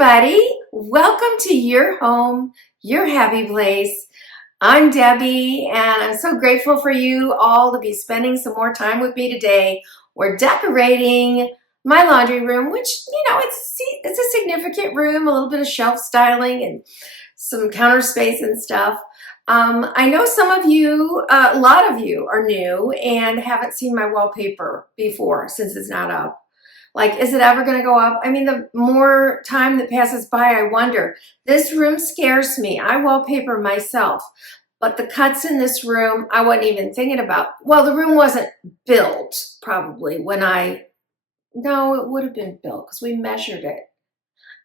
everybody. Welcome to your home, your happy place. I'm Debbie, and I'm so grateful for you all to be spending some more time with me today. We're decorating my laundry room, which, it's a significant room, a little bit of shelf styling and some counter space and stuff. I know some of you, a lot of you are new and haven't seen my wallpaper before since it's not up. Like, is it ever going to go up? I mean, the more time that passes by, I wonder. This room scares me. I wallpaper myself, but the cuts in this room, I wasn't even thinking about. Well, the room wasn't built probably no, it would have been built because we measured it.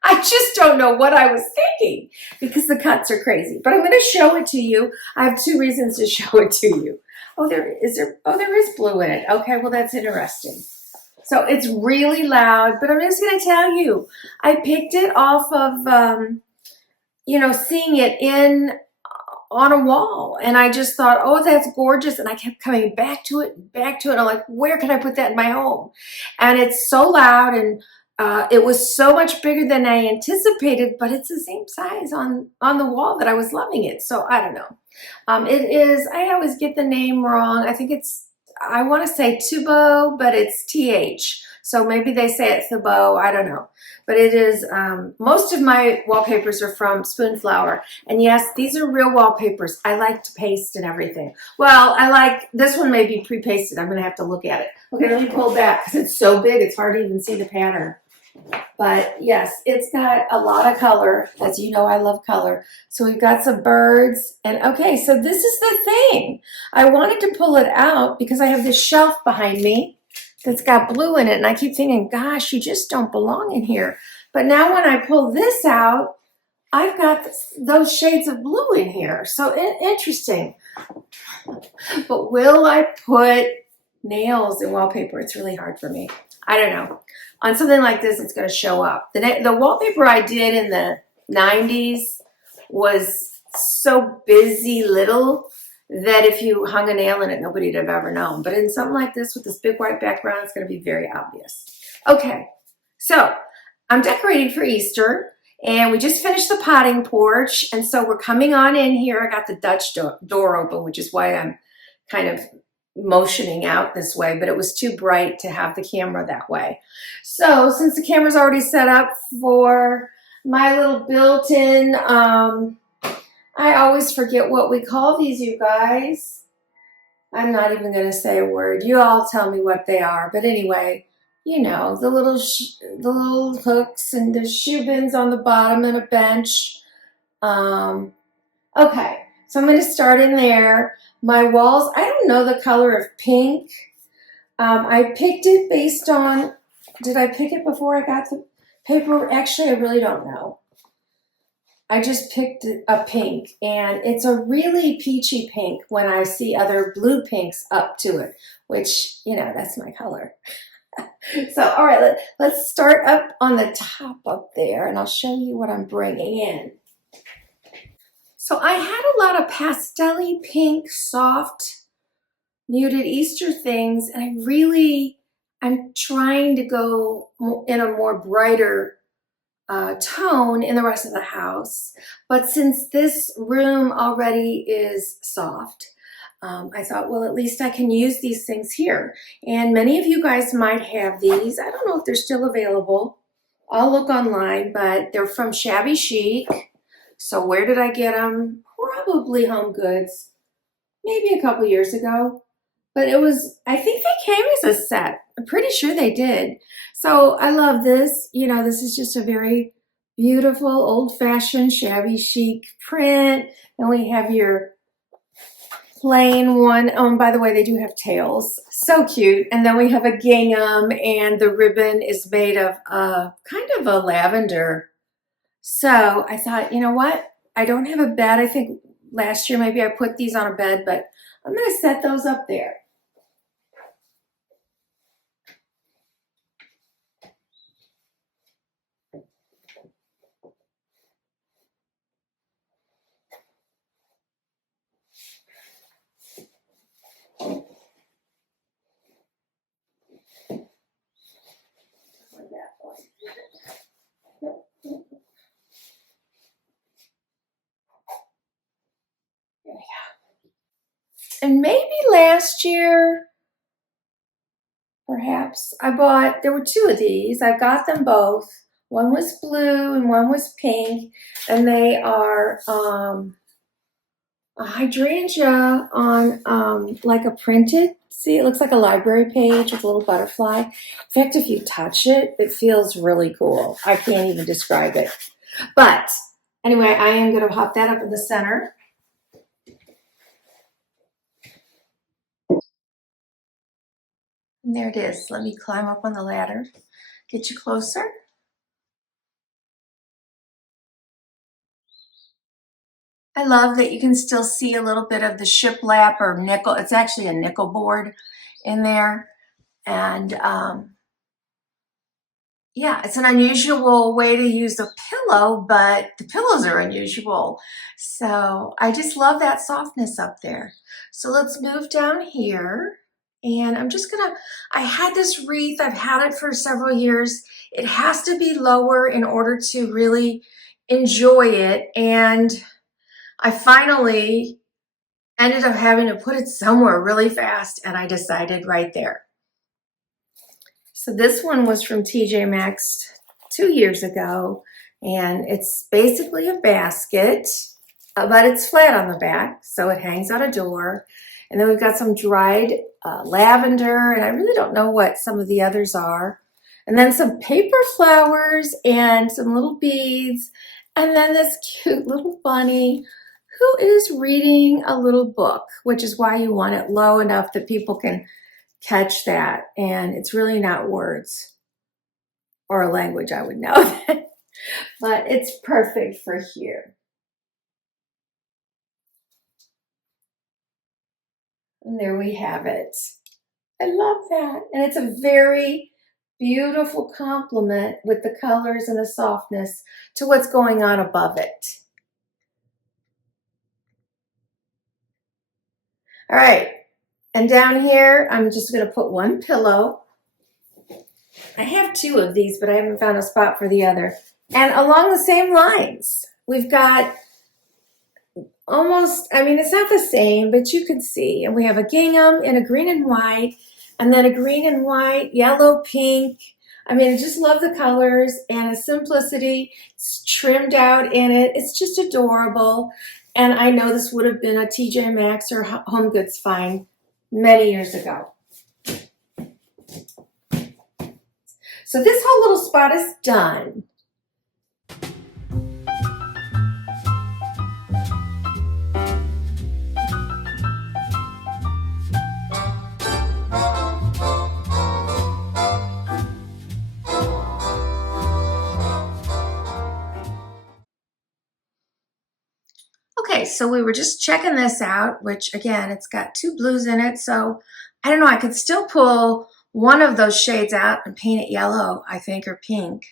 I just don't know what I was thinking because the cuts are crazy, but I'm going to show it to you. I have two reasons to show it to you. Oh, there is blue in it. Okay, well, that's interesting. So it's really loud, but I'm just going to tell you, I picked it off of, seeing it on a wall. And I just thought, oh, that's gorgeous. And I kept coming back to it and back to it. I'm like, where can I put that in my home? And it's so loud, and it was so much bigger than I anticipated, but it's the same size on the wall that I was loving it. So I don't know. It is, I always get the name wrong. I want to say Tubo, but it's TH. So maybe they say it Thubo. I don't know. But it is, most of my wallpapers are from Spoonflower. And yes, these are real wallpapers. I like to paste and everything. Well, this one may be pre-pasted. I'm going to have to look at it. Okay, let me pull back because it's so big, it's hard to even see the pattern. But yes, it's got a lot of color. As you know, I love color. So we've got some birds. And okay, so this is the thing. I wanted to pull it out because I have this shelf behind me that's got blue in it. And I keep thinking, gosh, you just don't belong in here. But now when I pull this out, I've got those shades of blue in here. So interesting. But will I put nails in wallpaper? It's really hard for me. I don't know. On something like this, it's going to show up. The wallpaper I did in the 90s was so busy little that if you hung a nail in it, nobody would have ever known. But in something like this with this big white background, it's going to be very obvious. Okay, so I'm decorating for Easter, and we just finished the potting porch, and so we're coming on in here. I got the Dutch door open, which is why I'm kind of motioning out this way, but it was too bright to have the camera that way. So since the camera's already set up for my little built-in, I always forget what we call these, you guys. I'm not even going to say a word. You all tell me what they are. But anyway, the little hooks and the shoe bins on the bottom and a bench. Okay. So I'm going to start in there. My walls, I don't know the color of pink. I picked it based on, did I pick it before I got the paper? Actually, I really don't know. I just picked a pink, and it's a really peachy pink when I see other blue pinks up to it, which, that's my color. So, all right, let's start up on the top up there, and I'll show you what I'm bringing in. So I had a lot of pastel-y pink, soft, muted Easter things, and I'm trying to go in a more brighter tone in the rest of the house. But since this room already is soft, I thought, well, at least I can use these things here. And many of you guys might have these. I don't know if they're still available. I'll look online, but they're from Shabby Chic. So where did I get them? Probably Home Goods, maybe a couple years ago. But I think they came as a set. I'm pretty sure they did. So I love this. This is just a very beautiful, old-fashioned, Shabby Chic print. And we have your plain one. Oh, and by the way, they do have tails. So cute. And then we have a gingham, and the ribbon is made of kind of a lavender. So I thought, you know what? I don't have a bed. I think last year maybe I put these on a bed, but I'm going to set those up there. And maybe last year, perhaps, there were two of these. I got them both. One was blue and one was pink. And they are a hydrangea on like a printed, see, it looks like a library page with a little butterfly. In fact, if you touch it, it feels really cool. I can't even describe it. But anyway, I am going to pop that up in the center. And there it is. Let me climb up on the ladder, get you closer. I love that you can still see a little bit of the shiplap or nickel. It's actually a nickel board in there. And yeah, it's an unusual way to use a pillow, but the pillows are unusual. So I just love that softness up there. So let's move down here. And I'm just gonna, I had this wreath, I've had it for several years. It has to be lower in order to really enjoy it. And I finally ended up having to put it somewhere really fast, and I decided right there. So this one was from TJ Maxx 2 years ago, and it's basically a basket, but it's flat on the back, so it hangs out a door. And then we've got some dried lavender, and I really don't know what some of the others are. And then some paper flowers and some little beads, and then this cute little bunny who is reading a little book, which is why you want it low enough that people can catch that. And it's really not words or a language I would know that, but it's perfect for here. And there we have it. I love that. And it's a very beautiful complement with the colors and the softness to what's going on above it. All right, and down here, I'm just gonna put one pillow. I have two of these, but I haven't found a spot for the other. And along the same lines, we've got almost, I mean, it's not the same, but you can see. And we have a gingham in a green and white, and then a green and white, yellow, pink. I mean, I just love the colors and the simplicity. It's trimmed out in it. It's just adorable. And I know this would have been a TJ Maxx or Home Goods find many years ago. So this whole little spot is done. Okay, so we were just checking this out, which again, it's got two blues in it. So I don't know, I could still pull one of those shades out and paint it yellow, I think, or pink,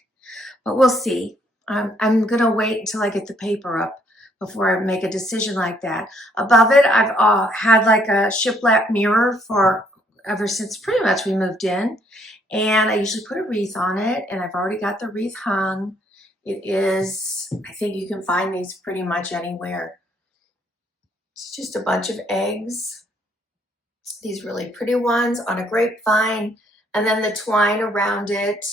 but we'll see. I'm gonna wait until I get the paper up before I make a decision like that. Above it, I've had like a shiplap mirror for ever since pretty much we moved in. And I usually put a wreath on it, and I've already got the wreath hung. It is, I think you can find these pretty much anywhere. It's just a bunch of eggs, these really pretty ones on a grapevine, and then the twine around it,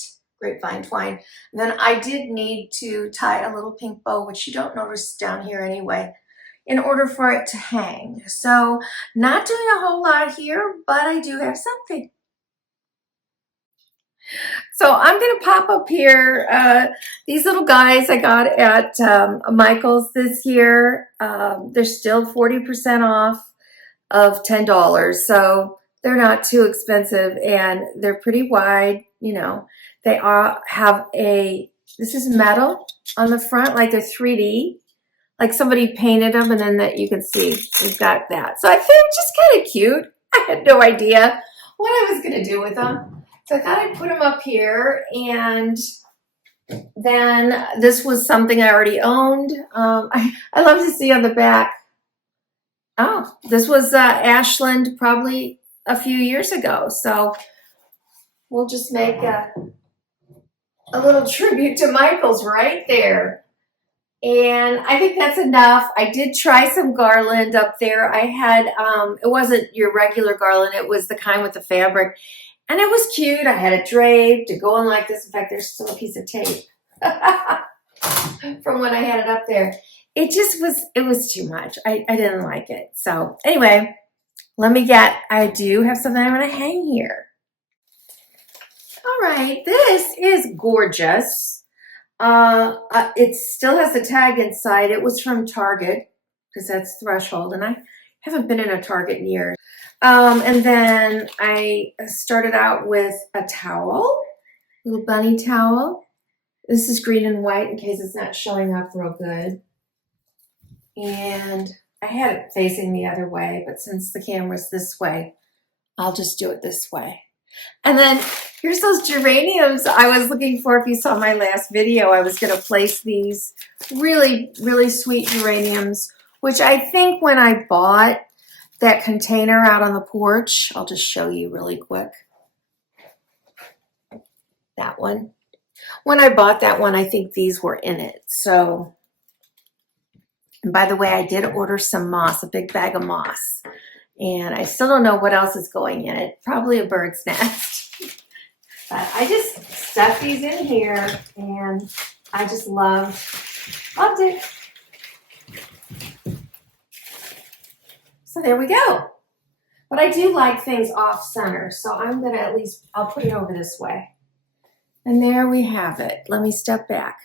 grapevine twine. And then I did need to tie a little pink bow, which you don't notice down here anyway, in order for it to hang. So not doing a whole lot here, but I do have something. So I'm going to pop up here these little guys I got at Michael's this year. They're still 40% off of $10. So they're not too expensive, and they're pretty wide. You know, they have this is metal on the front, like they're 3D. Like somebody painted them, and then that you can see we've got that. So I think just kind of cute. I had no idea what I was going to do with them. So I thought I'd put them up here, and then this was something I already owned. I love to see on the back. Oh, this was Ashland probably a few years ago. So we'll just make a little tribute to Michael's right there. And I think that's enough. I did try some garland up there. I had, it wasn't your regular garland. It was the kind with the fabric. And it was cute. I had it draped to go on like this. In fact, there's still a piece of tape from when I had it up there. It just was, it was too much. I didn't like it. So anyway, I do have something I'm going to hang here. All right, this is gorgeous. It still has the tag inside. It was from Target because that's Threshold, and I haven't been in a Target in years. And then I started out with a towel, little bunny towel. This is green and white in case it's not showing up real good. And I had it facing the other way, but since the camera's this way, I'll just do it this way. And then here's those geraniums I was looking for. If you saw my last video, I was going to place these really, really sweet geraniums, which I think when I bought that container out on the porch, I'll just show you really quick. That one. When I bought that one, I think these were in it. So, and by the way, I did order some moss, a big bag of moss. And I still don't know what else is going in it. Probably a bird's nest. But I just stuffed these in here and I just loved it. So there we go. But I do like things off center. So I'm going to I'll put it over this way. And there we have it. Let me step back.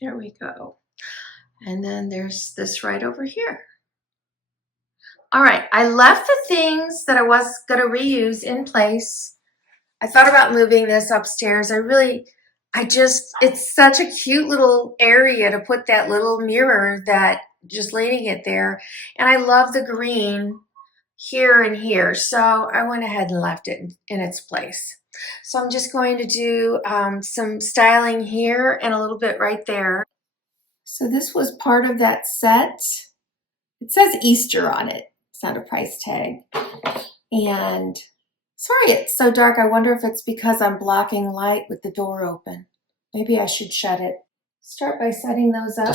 There we go. And then there's this right over here. All right, I left the things that I was gonna reuse in place. I thought about moving this upstairs. It's such a cute little area to put that little mirror that just leaning it there. And I love the green here and here. So I went ahead and left it in its place. So I'm just going to do some styling here and a little bit right there. So this was part of that set. It says Easter on it. It's not a price tag. And sorry it's so dark. I wonder if it's because I'm blocking light with the door open. Maybe I should shut it. Start by setting those up.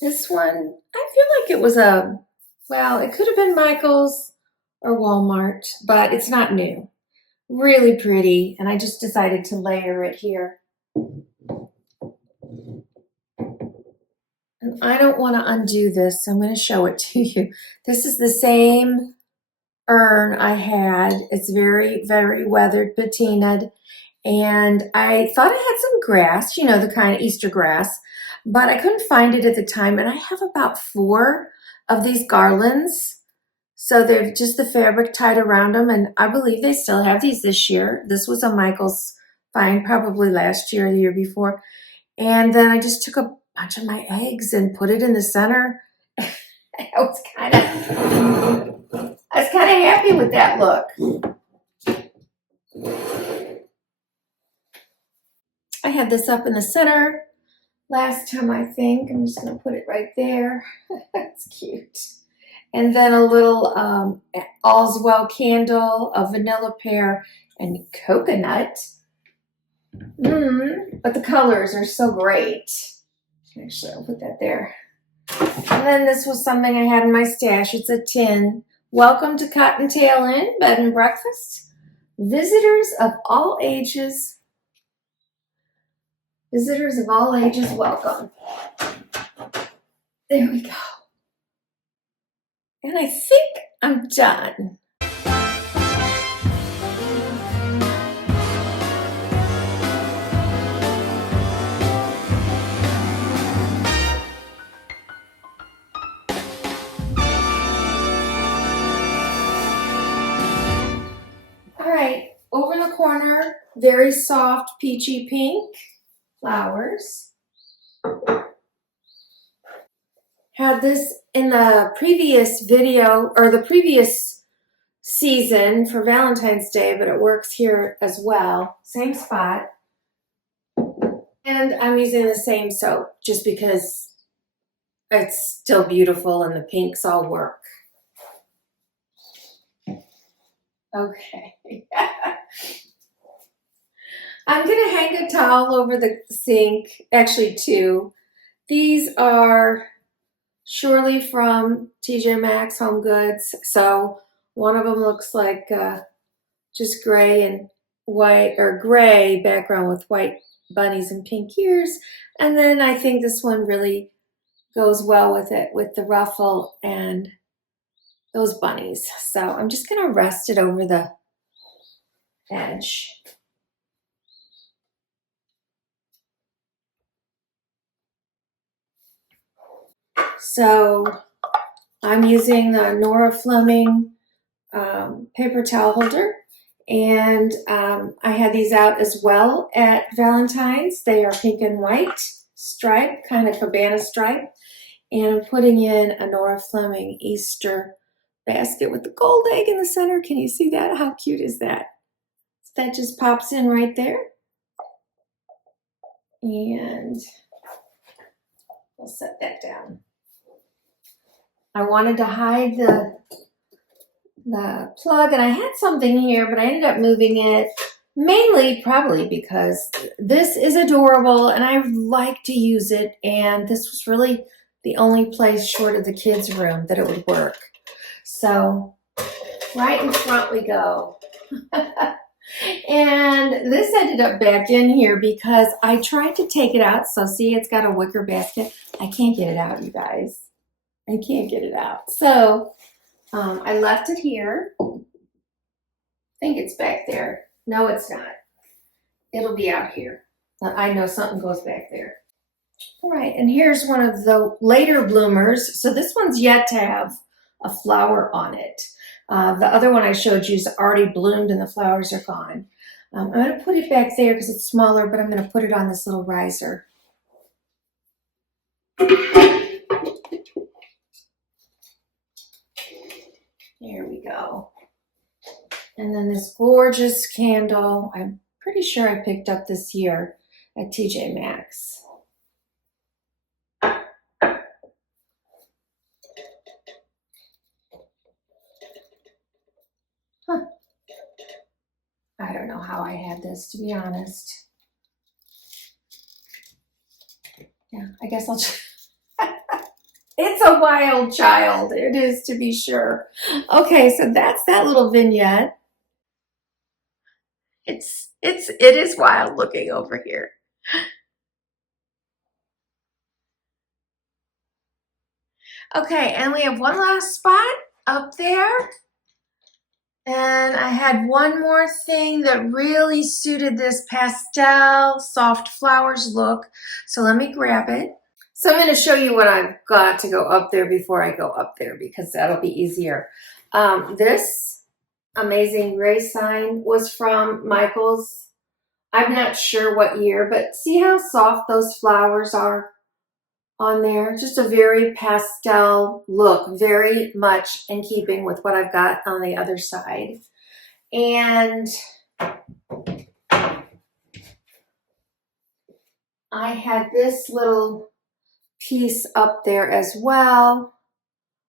This one, I feel like it was it could have been Michael's or Walmart, but it's not new. Really pretty, and I just decided to layer it here. And I don't want to undo this, so I'm going to show it to you. This is the same urn I had. It's very, very weathered, patinaed, and I thought I had some grass, you know, the kind of Easter grass, but I couldn't find it at the time, and I have about 4 of these garlands. So they're just the fabric tied around them, and I believe they still have these this year. This was a Michael's find, probably last year or the year before. And then I just took a bunch of my eggs and put it in the center. I was kind of happy with that look. I had this up in the center last time, I think. I'm just going to put it right there. That's cute. And then a little All's Well candle, a vanilla pear, and coconut. But the colors are so great. Actually, I'll put that there. And then this was something I had in my stash. It's a tin. Welcome to Cottontail Inn, Bed and Breakfast. Visitors of all ages. Visitors of all ages, welcome. There we go. And I think I'm done. All right, over in the corner, very soft peachy pink flowers. Had this in the previous video, or the previous season for Valentine's Day, but it works here as well. Same spot. And I'm using the same soap just because it's still beautiful and the pinks all work. Okay. I'm gonna hang a towel over the sink, actually two. These are surely from TJ Maxx Home Goods. So one of them looks like just gray and white, or gray background with white bunnies and pink ears. And then I think this one really goes well with it, with the ruffle and those bunnies. So I'm just gonna rest it over the edge. So I'm using the Nora Fleming paper towel holder, and I had these out as well at Valentine's. They are pink and white stripe, kind of cabana stripe, and I'm putting in a Nora Fleming Easter basket with the gold egg in the center. Can you see that? How cute is that? That just pops in right there, and we'll set that down. I wanted to hide the plug, and I had something here, but I ended up moving it, mainly probably because this is adorable and I like to use it, and this was really the only place short of the kids' room that it would work. So right in front we go. And this ended up back in here because I tried to take it out. So see, it's got a wicker basket. I can't get it out, you guys. I can't get it out. So I left it here. I think it's back there. No, it's not. It'll be out here. I know something goes back there. All right, and here's one of the later bloomers. So this one's yet to have a flower on it. The other one I showed you is already bloomed and the flowers are gone. I'm going to put it back there because it's smaller, but I'm going to put it on this little riser. There we go. And then this gorgeous candle, I'm pretty sure I picked up this year at TJ Maxx. Huh. I don't know how I had this, to be honest. Yeah, I guess I'll just... It's a wild child. It is, to be sure. Okay, so that's that little vignette. It is wild looking over here. Okay, and we have one last spot up there. And I had one more thing that really suited this pastel soft flowers look. So let me grab it. So I'm going to show you what I've got to go up there before I go up there, because that'll be easier. This amazing gray sign was from Michael's. I'm not sure what year, but see how soft those flowers are on there? Just a very pastel look, very much in keeping with what I've got on the other side. And I had this little piece up there as well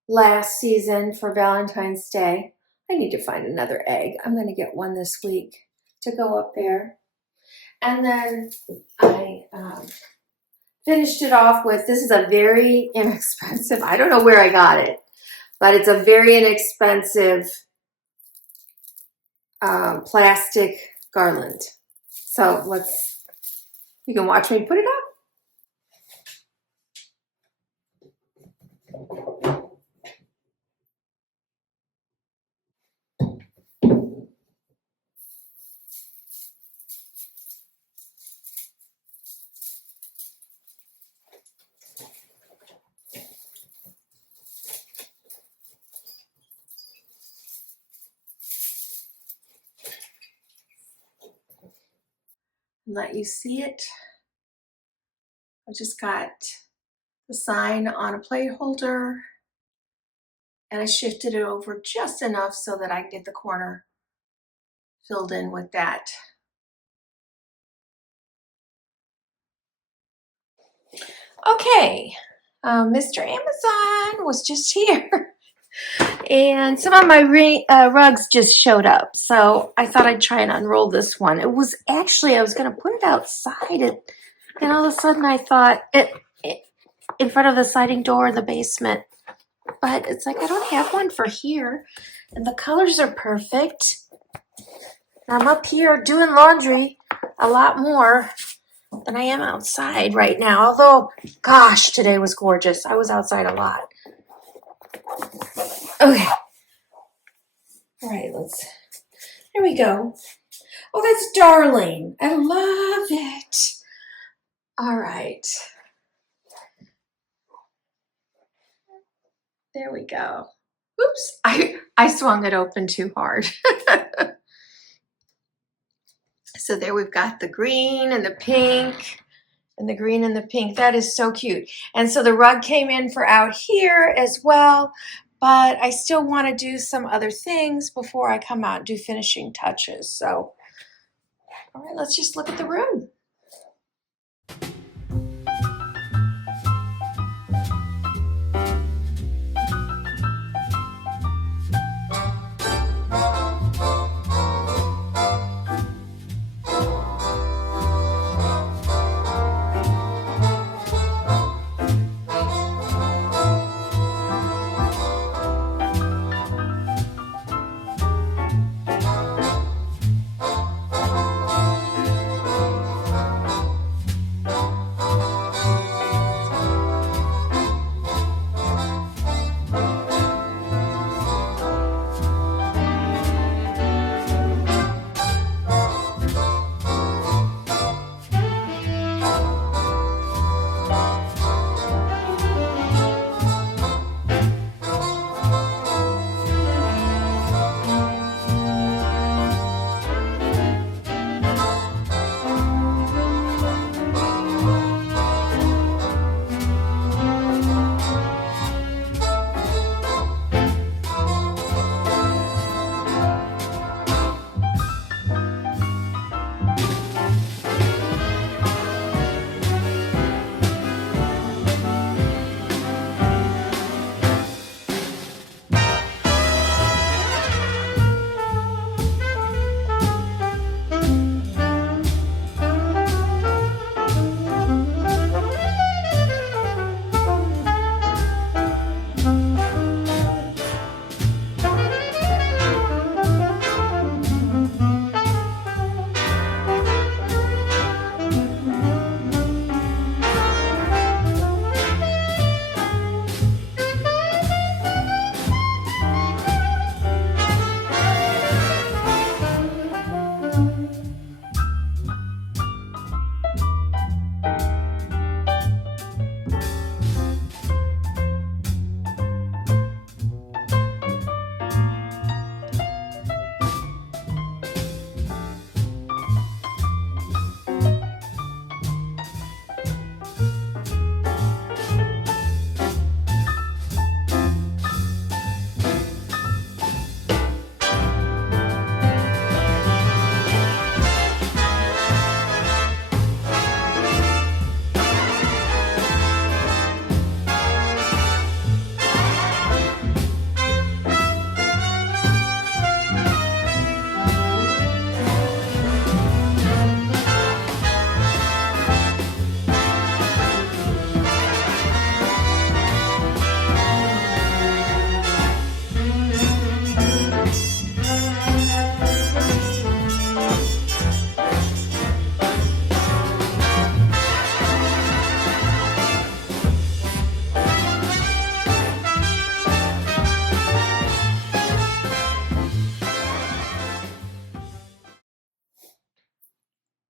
last season for Valentine's Day. I need to find another egg. I'm going to get one this week to go up there. And then I finished it off with, this is a very inexpensive, I don't know where I got it, but it's a very inexpensive plastic garland. So you can watch me put it up. Let you see it. I just got the sign on a plate holder, and I shifted it over just enough so that I can get the corner filled in with that. Okay, Mr. Amazon was just here And some of my rugs just showed up, so I thought I'd try and unroll this one. It was actually, I was going to put it outside, and all of a sudden I thought it in front of the sliding door in the basement. But it's like I don't have one for here, and the colors are perfect. I'm up here doing laundry a lot more than I am outside right now. Although, gosh, today was gorgeous. I was outside a lot. Okay. All right, there we go. Oh, that's darling. I love it. All right. There we go. Oops, I swung it open too hard. So there we've got the green and the pink and the green and the pink. That is so cute. And so the rug came in for out here as well, but I still want to do some other things before I come out and do finishing touches. So, all right, let's just look at the room.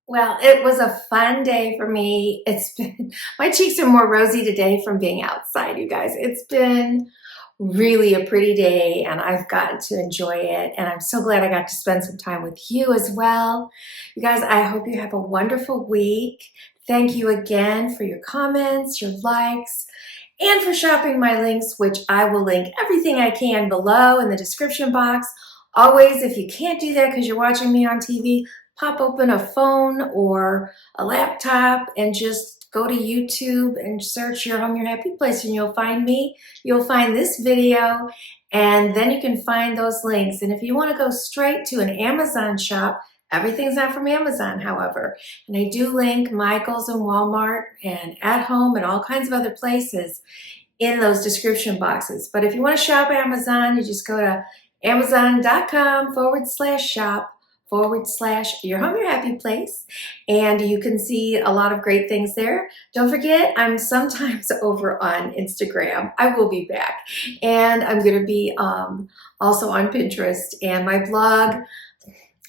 Well, it was a fun day for me. It's been, my cheeks are more rosy today from being outside, you guys. It's been really a pretty day and I've gotten to enjoy it. And I'm so glad I got to spend some time with you as well. You guys, I hope you have a wonderful week. Thank you again for your comments, your likes, and for shopping my links, which I will link everything I can below in the description box. Always, if you can't do that because you're watching me on TV, pop open a phone or a laptop and just go to YouTube and search Your Home, Your Happy Place, and you'll find me. You'll find this video, and then you can find those links. And if you want to go straight to an Amazon shop, everything's not from Amazon, however. And I do link Michael's and Walmart and At Home and all kinds of other places in those description boxes. But if you want to shop Amazon, you just go to amazon.com/shop/Your Home, Your Happy Place, and you can see a lot of great things there. Don't forget, I'm sometimes over on Instagram. I will be back, and I'm going to be also on Pinterest and my blog.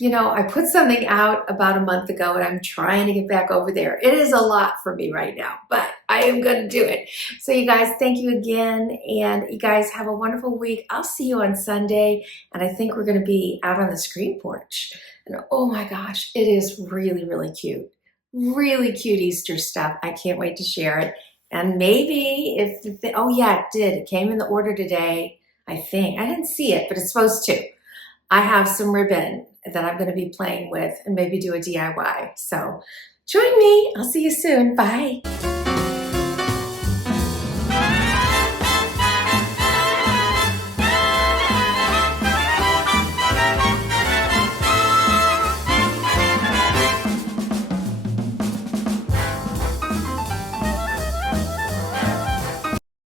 You know, I put something out about a month ago and I'm trying to get back over there. It is a lot for me right now, but I am going to do it. So you guys, thank you again. And you guys have a wonderful week. I'll see you on Sunday. And I think we're going to be out on the screen porch. And oh my gosh, it is really, really cute. Really cute Easter stuff. I can't wait to share it. And maybe oh yeah, it did. It came in the order today, I think. I didn't see it, but it's supposed to. I have some ribbon that I'm going to be playing with and maybe do a DIY. So join me. I'll see you soon. Bye.